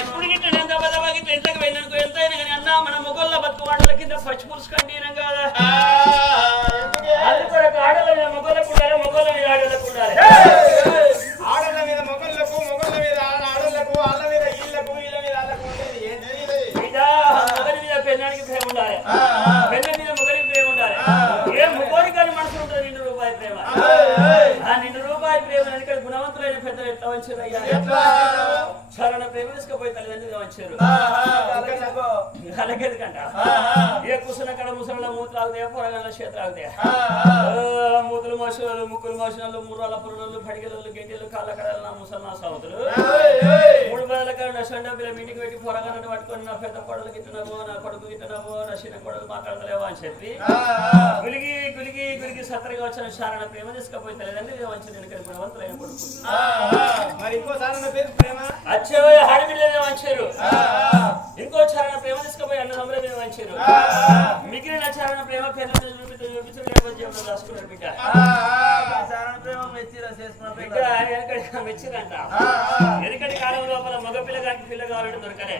ఇప్పుడు గిట్ట నేను దెబ్బ దెబ్బ ఇంట్లోకి ఎంత అయినా కానీ అన్న మన మొగోళ్ళ బతుకు కింద పచ్చి పులుసు కంటీనం కదా? అది కూడా ఆడల మొగోళ్ళకు ఉండాలి మొగోళ్ళ మీద ఆడలకు ఉండాలి. ప్రేమ గుణవంతులైన పెద్దలు ఎట్లా వచ్చారు అయ్యా ఎట్లా? చరణ ప్రేమ తీసుకుపోయి తల్లిదండ్రులు వచ్చారు అలాగేదికంట. ఏ కుసన కడ ముసల మూత్రాలుదే పొరగల ఆ. మూతులు మోసలు ముక్కులు మోసలు ముర్రాల పురులు పడిగలు గెంటెలు కాళ్ళ కడల నా సాగుతులు ఏయ్, ఏయ్. మూడు బదుల కాడ సండ పిల్ల ఇంటికి పెట్టి పొరగనట్టు పట్టుకొని నా పెద్ద కొడలు గిట్టనవో నా కొడుకు గిట్టనవో నా చిన్న కొడలు మాట్లాడతలేవో అని చెప్పి. గులిగి గులిగి గులిగి సత్తరగా వచ్చిన శారణ ప్రేమ తీసుకపోయి తల్లిదండ్రులు ఇది వంచి నేను గుణవంతులైన కొడుకు. మరి ఇంకో సారన్న పేరు ప్రేమ అచ్చే హడిమిల్లనే వంచారు. ఇంకో చారణ ప్రేమ తీసుకుపోయి అన్నదమ్ముల మీద వంచారు. మిగిలిన చారణ ప్రేమ పిల్లలు మెచ్చిరంట. వెనకటి కాలం లోపల మగ పిల్లగానికి పిల్ల కావాలంటే దొరకలే.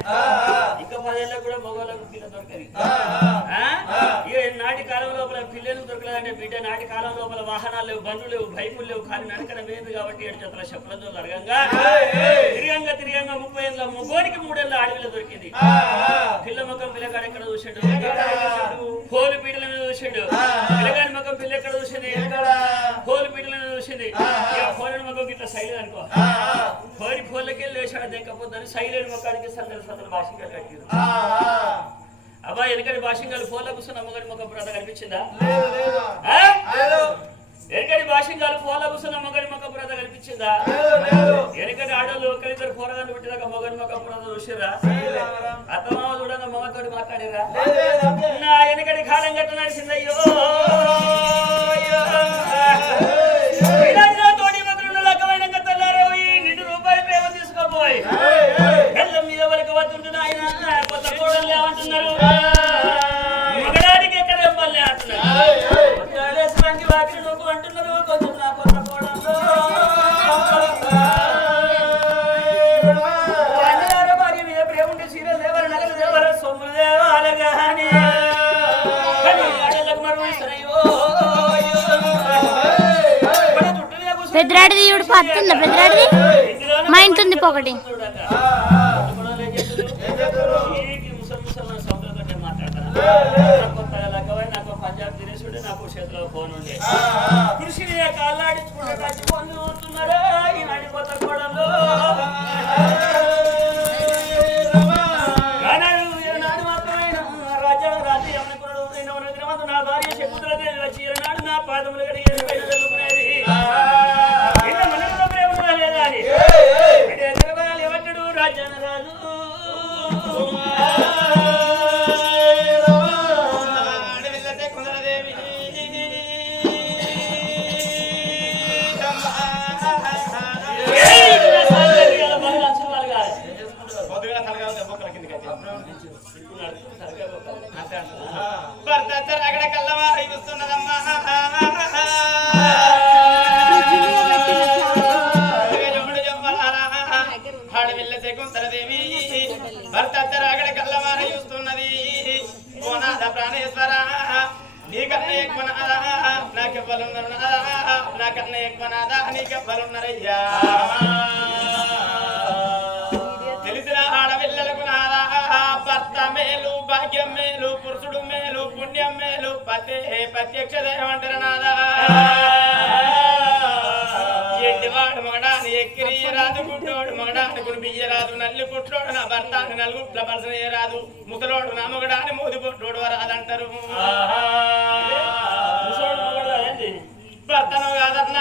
ఇంకా పదేళ్ళకు కూడా మగవాళ్ళకు పిల్ల దొరకది నాటి కాలం లోపల పిల్లలు దొరకలేదంటే బిడ్డ నాటి కాలం లోపల వాహనాలు లేవు బండ్లు లేవు బైకులు లేవు కానీ నడకన వేది కాబట్టి ఏడు చేతుల చెప్పలతో అడగంగా. తిరిగంగా తిరిగంగా ముప్పై ఏళ్ళ ముగ్గురికి మూడేళ్ళ అడవిలో దొరికింది. పిల్ల ముఖం పిల్లగాడు ఎక్కడ చూసాడు? పోలు మీద చూసాడు. పిల్లగాడి ముఖం పిల్ల ఎక్కడ చూసింది? ఎక్కడ? పోలు పీటల మీద చూసింది పోలిన ముఖం ఇట్లా సైలెంట్ అనుకో. పోరి పోలకి లేచాడు దింకపోతే సైలెంట్ ముఖానికి సందడి సందడి భాషగా కట్టిరు ఆ, ఆ. అబ్బా ఎనకటి భాషంగాలు పోల కూర్చున్న అమ్మగారి ముఖం పురాత కనిపించిందా? ఎనకటి భాషంగాలు పోల కూర్చున్న మగడి ముఖం పురాత కనిపించిందా. ఎనకటి ఆడోళ్ళు ఒకరిద్దరు పోరగాళ్ళు పుట్టినాక మగడి ముఖం పురాత చూసిరా అత్తమామ చూడంగా మగతోటి మాట్లాడిరా. నా వెనకటి కాలం గట్ట నడిచిందయ్యో. పెద్దరాడిది చూడు పత్తుందా పెద్దరాడిది? మా ఇంటి ఉంది ఒకటి. కృషి కాళ్ళాడి ఆ. కొడుకులు ఈ ముసలి కూడా అడవిల్లతే శకుంతలదేవి. భర్త చెరగడ కల్లవారై చూస్తున్నది. ఓ నాథ ప్రాణేశ్వర నీకన్నా ఎక్కువ నాదా నాకెవ్వరున్నారు నాదా నాకన్నా ఎక్కువ నాదా నీకెవ్వరున్నారయ్యా తెలిసిన ఆడపిల్లలకు నాదా భర్త మేలు భాగ్యం మేలు పురుషుడు మేలు పుణ్యం మేలు పతే ప్రత్యక్ష దేవంటారు నాదా బియ్యరాదు నల్లి పుట్టోడు నా భర్త నలుగుట్ల పలసన రాదు ముసలోడు నా మగడాని మూది పుట్టోడు రాదంటారు? భర్తను కాదన్న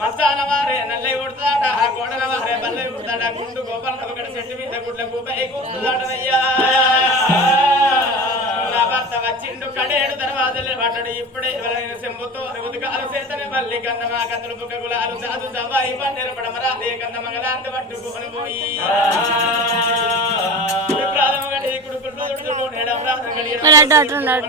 మంచాన వారే నల్లై కొడతాడ గోడన వారే బల్లై కొడతాడ గుండు గోపాల ఒకటి చెట్టు మీద గుడ్ల గుబ్బై కూర్చున్నాడనయ్యా భర్త వచ్చిండు కడేడు దర్వాజలే పట్టడు ఇప్పుడే ఎవరైన సెంబుతో ఉదకాలు చేతనే మళ్ళీ కన్నమా కత్తులు బుక్క గులాలు సాధు పడమరాలే కన్న మంగళాంత పట్టుకొని పోయి. మర్యాద కాదనుకున్నది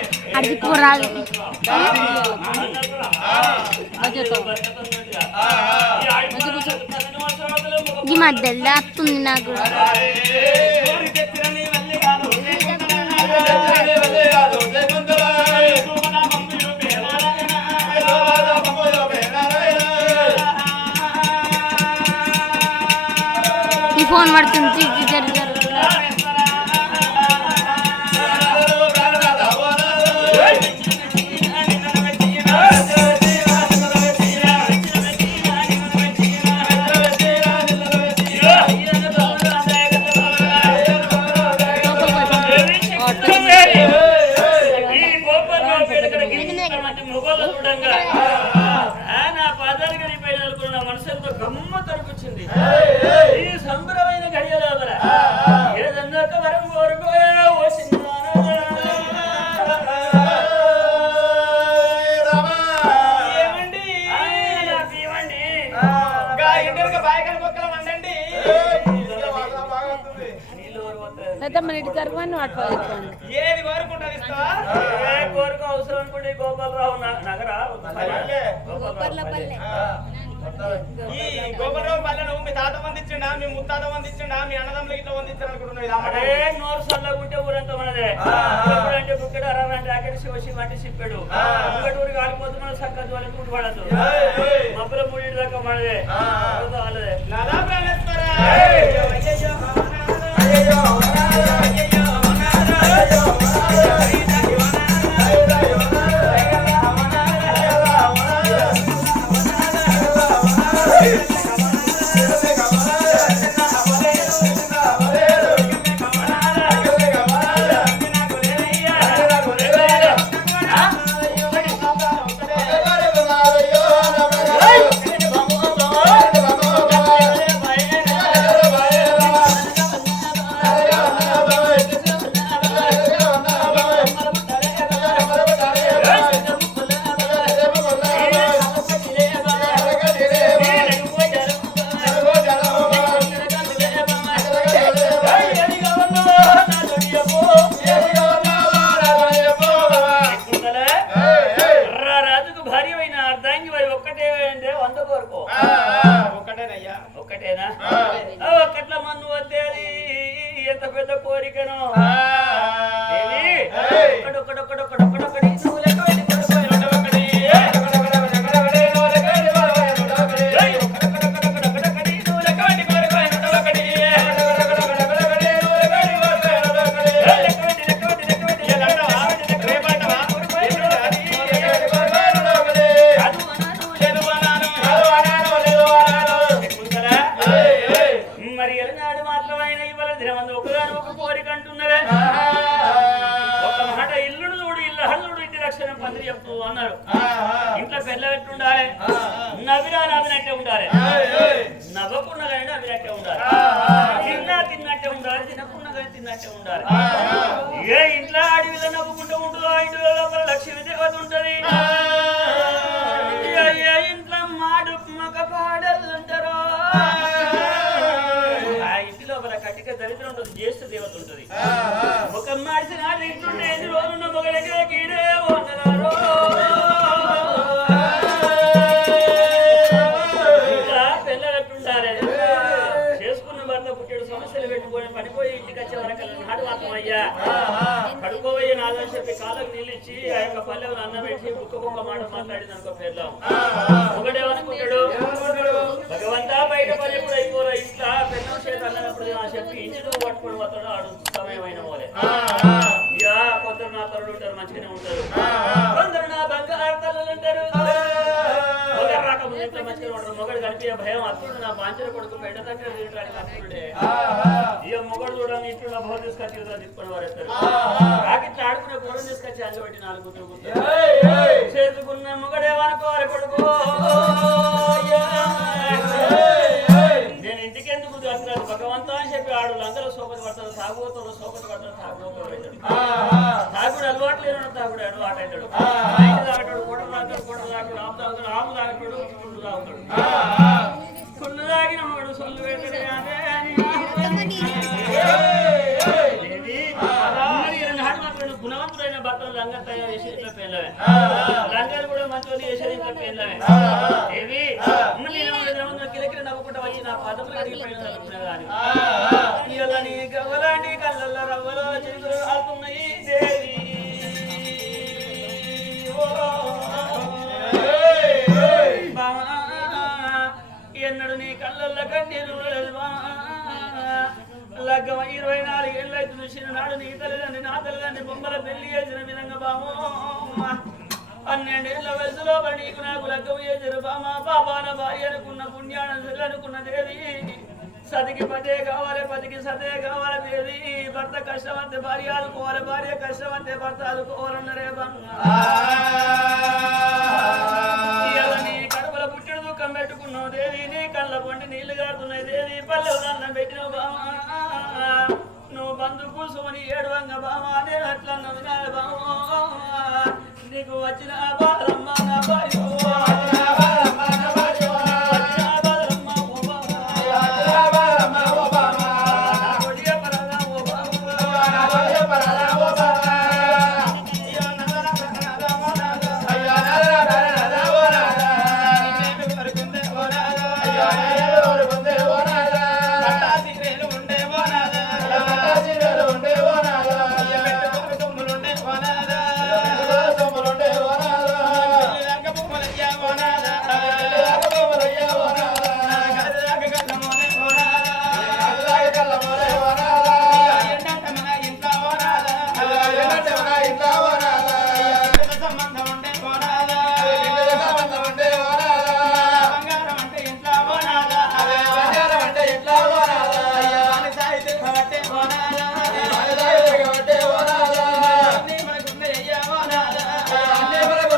అది రాదు ఈ మధ్య దాస్తుంది నాకు. ఈ ఫోన్ పడుతుంది జరి ఏది కోరుకుంటారు ఏ కోరిక అవసరం అనుకుంటే గోపాలరావు నగరా? గోపాలపల్లె ఈ గోపరావు పల్లెను మీ తాత వందించిండా మీ ముత్తాత వందించిండా మీ అన్నదమ్ములకి ఇట్లా వందించారు అదే అమ్మటే. నోరు సల్లగుంటే ఊరంతా మనదే ఆ. అంటే బుక్కడు అరవంటే అక్కడ శివ శివ అంటే చెప్పాడు. ఒకటి ఊరికి కాలిపోతే మన పడదు. మబ్బుల మూడి దాకా మనదే వాళ్ళదే పందిరి చెప్తూ అన్నారు ఇంట్లో పెళ్ళ పెట్టుండాలి నవ్విరా నవ్వినట్టే ఉండాలి. నవ్వకుండా కానీ నవ్వినట్టే ఉండాలి. తిన్నా తిన్నట్టే ఉండాలి తినకుండా కానీ తిన్నట్టే ఉండాలి. ఏ ఇంట్లో అడవిలో నవ్వుకుంటూ ఉంటుందో ఇంటి లోపల లక్ష్మీ దేవత ఉంటది? ఉంటుంది జ్యేష్ఠ దేవత ఉంటుంది. ఒక మనిషి నాటి ఇంటుండే ఎన్ని రోజులున్న మగ దగ్గర కీడే వందనారో చేసుకున్న భర్త పుట్టాడు సమస్యలు పెట్టుకొని పడిపోయి ఇంటికి వచ్చే వరకు నాడు మాత్రం అయ్యా. నాదని చెప్పి కాళ్ళకు ఇచ్చి ఆ యొక్క పల్లెలు అన్నం పెట్టి బుక్క బుక్క మాట మాట్లాడింది అనుకో పేర్లో. ఒకటేమనుకుంటాడు భగవంతా బయట పని ఎప్పుడు అయిపోరా ఇంట్లో పెన్నం చేతి అన్నప్పుడు ఆ చెప్పి ఇంటిలో పట్టుకొని పోతాడు ఆడు సమయమైన పోలే ఇక కొందరు నా తరుడు ఉంటారు మంచిగానే ఉంటారు. కొందరు నా బంగారు తల్లులు ఉంటారు. ఇంట్లో మంచిగా ఉంటారు మొగడు కనిపించే భయం అత్తుడు నా బాంచర కొడుకు బయట దగ్గర తిరగడానికి అత్తుడే. ఇక మొగడు చూడని ఇంట్లో నా భోజనం తీసుకొచ్చి ఇట్లా తిప్పుకొని వారేస్తారు రాకిట్లా ఆడుకునే గొడవ తీసుకొచ్చి అంగ పెట్టి నాలుగు గుర్తులు చేతుకున్న మొగడేమనుకోవాలి కొడుకు. నేను ఇంటికి ఎందుకు అసలు భగవంతా అని చెప్పి ఆడు అందరూ సోపతి పడతారు తాగుబోతాడు సోపతి పడతాడు అవుతాడు తాగుడు అలవాటు లేని తాగుడు అలవాటు అవుతాడు బయట తాగుతాడు కూడ తాగుతాడు కూడ తాగుతాడు ఆపు తాగుతాడు ఆపు తాగుతాడు కుళ్ళు తాగుతాడు కుళ్ళు తాగిన వాడు సొల్లు పెట్టడు లంగా తయారు చేసి ఇట్లా పేర్లవే లంగాలు కూడా మంచిగా చేసేది ఇట్లా పేర్లవే ఏవి? కిలకిల నవ్వుకుంటా వచ్చి నా పదములు అడిగిపోయిన అనుకున్నా కానీ ఇవాళ నీ కళ్ళల్లో రవ్వలో చెరుకులు ఆడుతున్నాయి దేవి. ఓ బావా, ఎన్నడు నీ కళ్ళల్లో కన్నీరు లగ్గమ ఇరవై నాలుగు ఏళ్ళు అయితే చూసిన నాడు నీ తల్లిదండ్రి నా తల్లిదండ్రి బొమ్మల పెళ్ళి చేసిన విధంగా బామో పన్నెండేళ్ళ వయసులో నీకు నాకు లగ్గం చేసిన బామ బాబాన భార్య అనుకున్న పుణ్యాన అనుకున్న దేవి. సతికి పదే కావాలి పతికి సతే కావాలి దేవి. భర్త కష్టమంతే భార్య ఆదుకోవాలి భార్య కష్టమంతే భర్త ఆదుకోవాలన్నరే బంగా పుట్టెడు పెట్టుకున్నావు దేవి నీ కళ్ళ పండి నీళ్ళు కారుతున్నాయి దేవి పల్లె దండం పెట్టినావు బామా నువ్వు బంధు కూసుమని ఏడవంగ బామా నేను అట్లన్న నవ్వినా బామా నీకు వచ్చిన బాలమ్మ నా బాయ్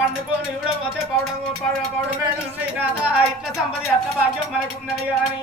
పండుకొని కూడా పోతే పౌడం పౌడ పౌడ ఉన్నాయి నాదా ఇట్లా సంపది అట్లా భాగ్యం మనకున్నది కానీ.